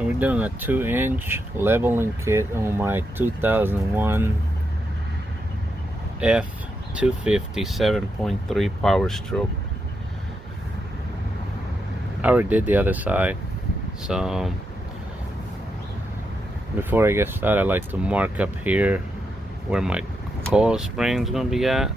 So we're doing a 2-inch leveling kit on my 2001 F250 7.3 Powerstroke. I already did the other side, so before I get started, I like to mark up here where my coil spring is going to be at.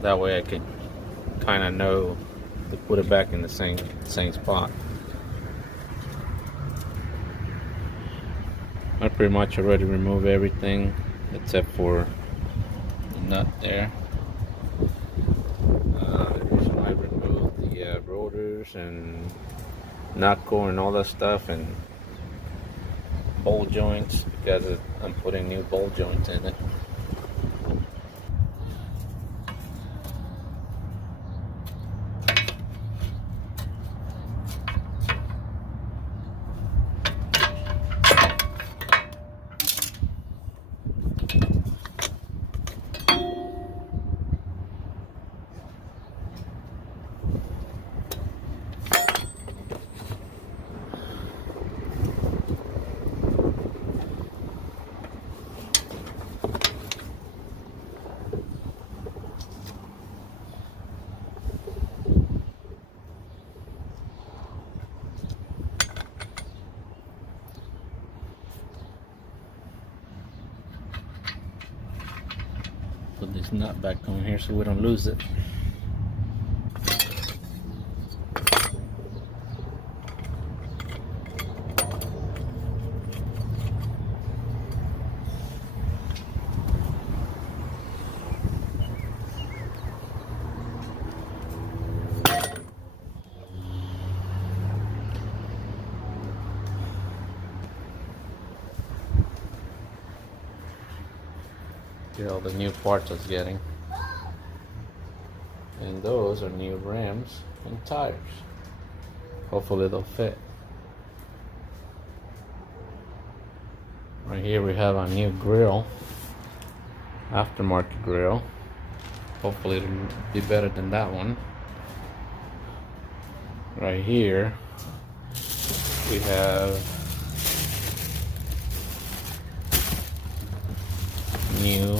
That way I can kind of know to put it back in the same spot. I pretty much already removed everything except for the nut there. So I removed the rotors and nut core and all that stuff, and bolt joints because I'm putting new bolt joints in it. Put this nut back on here so we don't lose it. All the new parts I was getting, and those are new rims and tires. Hopefully they'll fit. Right here we have a new grill, aftermarket grill. Hopefully it'll be better than that one. Right here we have new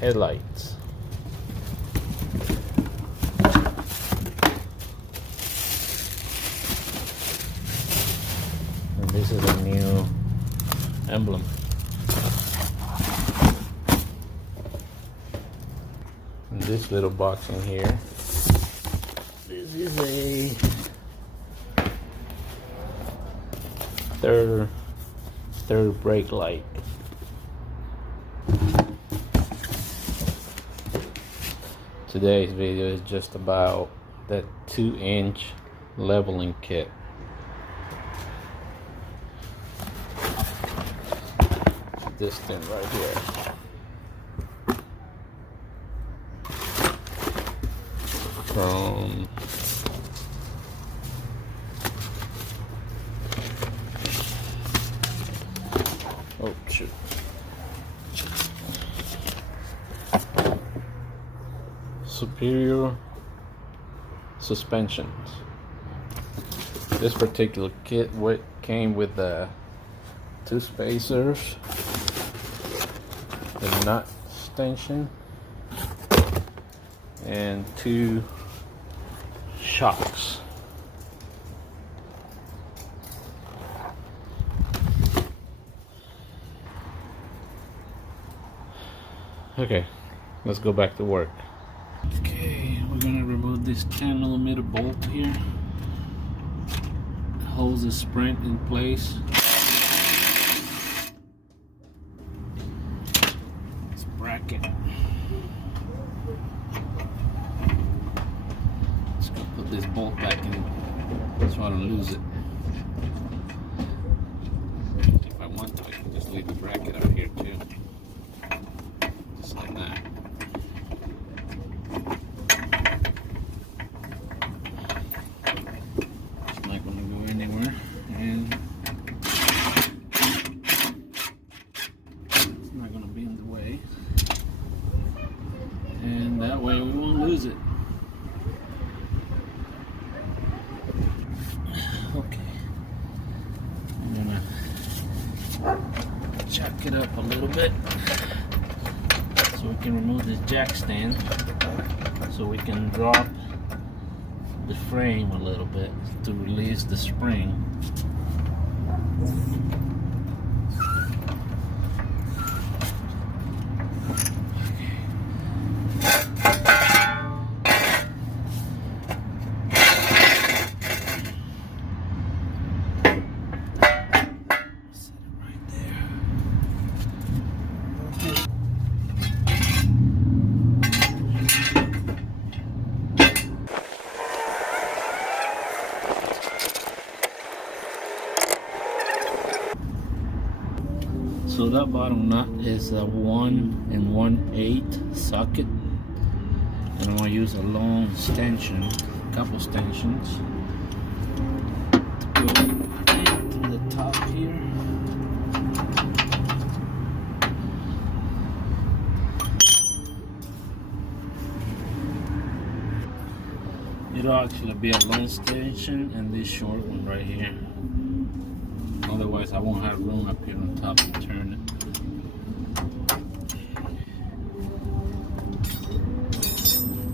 headlights. And this is a new emblem. And this little box in here, this is a third brake light. Today's video is just about that 2-inch leveling kit. This thing right here. From oh shoot. Superior Suspensions. This particular kit came with the 2 spacers, the nut extension, and 2 shocks. Okay, let's go back to work. Okay, we're gonna remove this 10mm bolt here. It holds the spring in place. This bracket. Just gonna put this bolt back in so I don't lose it. If I want to, I can just leave the bracket up here too. Just like that. That way we won't lose it. little bit so we can remove this jack stand, so we can drop the frame a little bit to release the spring. So that bottom nut is a 1 1/8 socket, and I'm gonna use a long stanchion, a couple stanchions, to go into the top here. It'll actually be a long stanchion and this short one right here. Otherwise, I won't have room up here on top to turn it.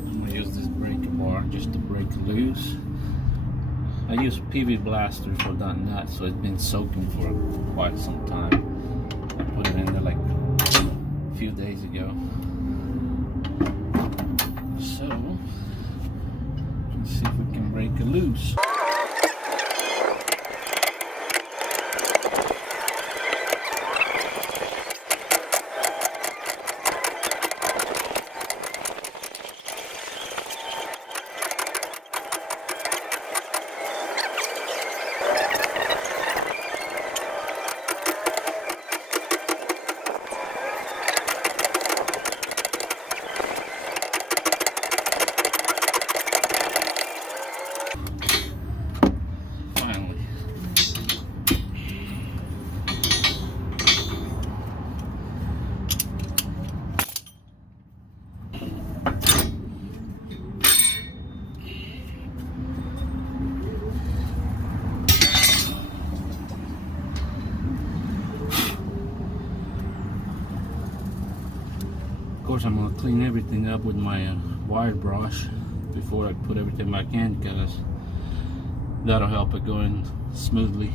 I'm gonna use this brake bar just to break loose. I use PV Blaster for that nut, so it's been soaking for quite some time. I put it in there like a few days ago. So, let's see if we can break it loose. Of course, I'm gonna clean everything up with my wire brush before I put everything back in, because that'll help it going smoothly.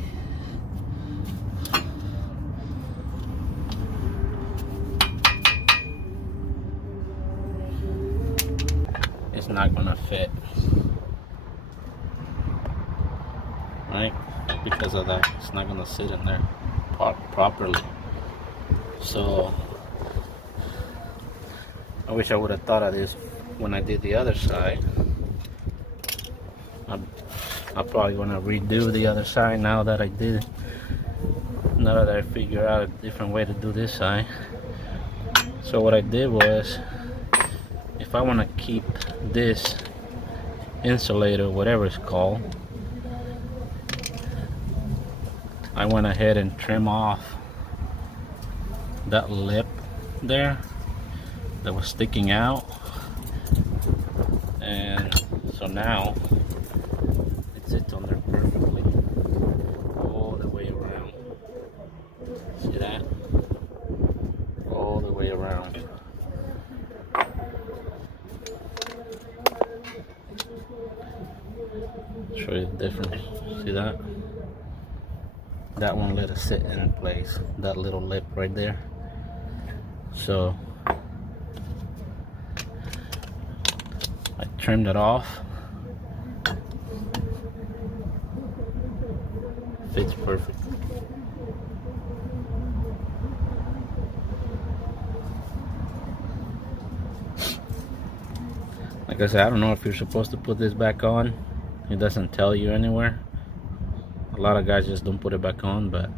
It's not gonna fit, right? Because of that, it's not gonna sit in there properly. So I wish I would have thought of this when I did the other side. I'm probably gonna redo the other side now that I did. Now that I figured out a different way to do this side. So what I did was, if I want to keep this insulator, whatever it's called, I went ahead and trim off that lip there that was sticking out, and so now it sits on there perfectly all the way around. See that? All the way around. Show you the difference. See that? That one let it sit in place, that little lip right there. So I trimmed it off. Fits perfect. Like I said, I don't know if you're supposed to put this back on. It doesn't tell you anywhere. A lot of guys just don't put it back on, but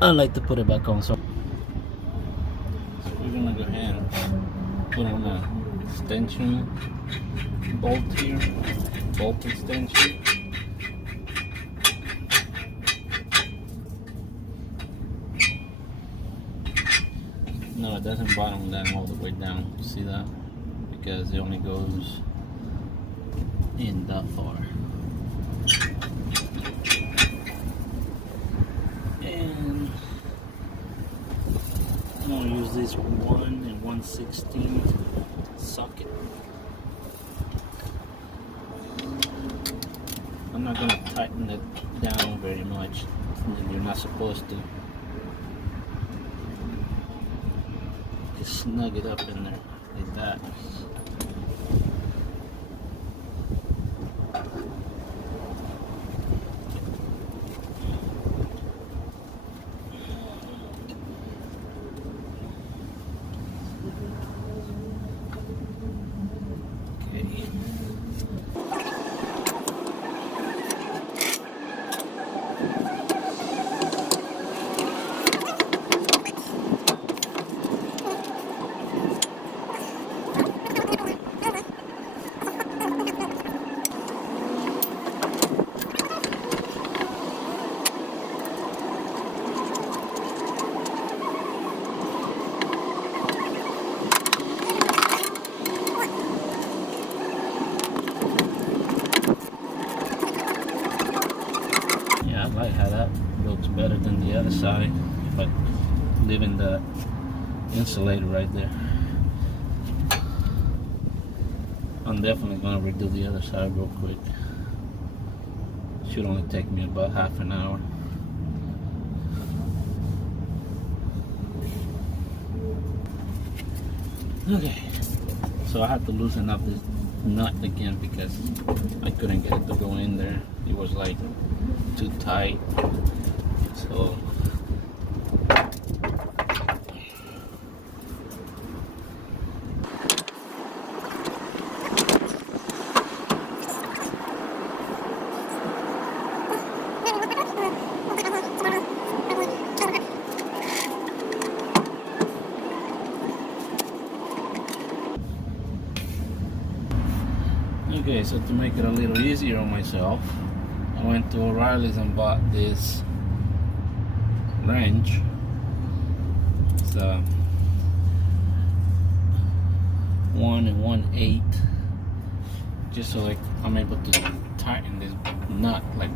I like to put it back on. So we're gonna go ahead and put on a extension bolt here, bolt extension. No, it doesn't bottom down all the way down. See that? Because it only goes in that far. gonna use this 1 1/16 socket. I'm not gonna tighten it down very much. You're not supposed to. Just snug it up in there like that. I like how that looks better than the other side, but leaving the insulator right there. I'm definitely gonna redo the other side real quick. Should only take me about half an hour. Okay, so I had to loosen up this nut again because I couldn't get it to go in there. It was like too tight. So okay, so to make it a little easier on myself, I went to O'Reilly's and bought this wrench. It's a 1 1/8, just so like I'm able to tighten this nut like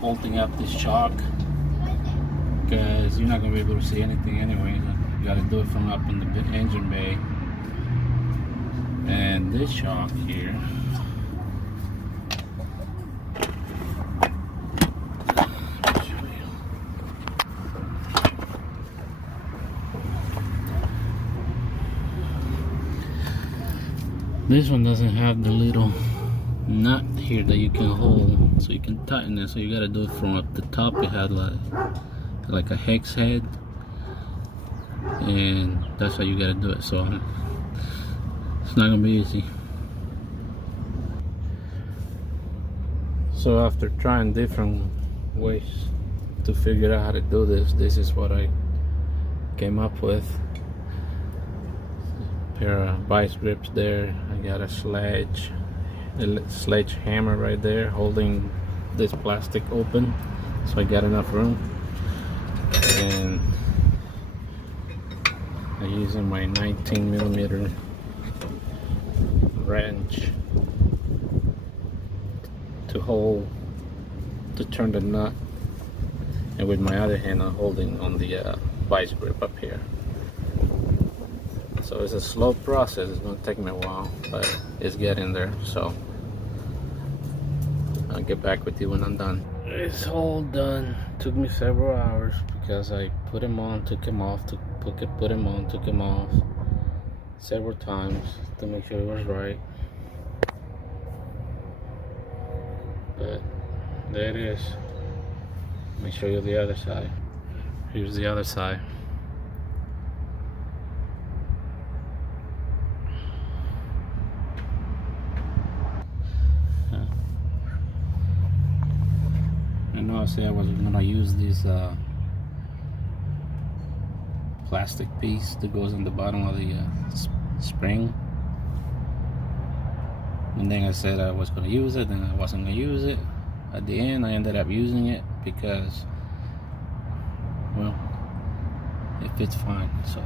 bolting up this shock because you're not going to be able to see anything anyway. You got to do it from up in the engine bay. And this shock here, this one doesn't have the little nut here that you can hold so you can tighten it, so you got to do it from up the top. It had like a hex head, and that's how you got to do it, so it's not gonna be easy. So after trying different ways to figure out how to do this, this is what I came up with. A pair of vice grips there. I got a sledge sledgehammer right there holding this plastic open, so I got enough room. And I'm using my 19mm wrench to turn the nut, and with my other hand I'm holding on the vice grip up here. So it's a slow process. It's gonna take me a while, but it's getting there. So I'll get back with you when I'm done. It's all done. Took me several hours because I put him on, took him off, put him on, took him off several times to make sure it was right. But there it is. Let me show you the other side. Here's the other side. I know I said I was gonna use this plastic piece that goes on the bottom of the spring, and then I said I was gonna use it, then I wasn't gonna use it. At the end I ended up using it because, well, it fits fine. So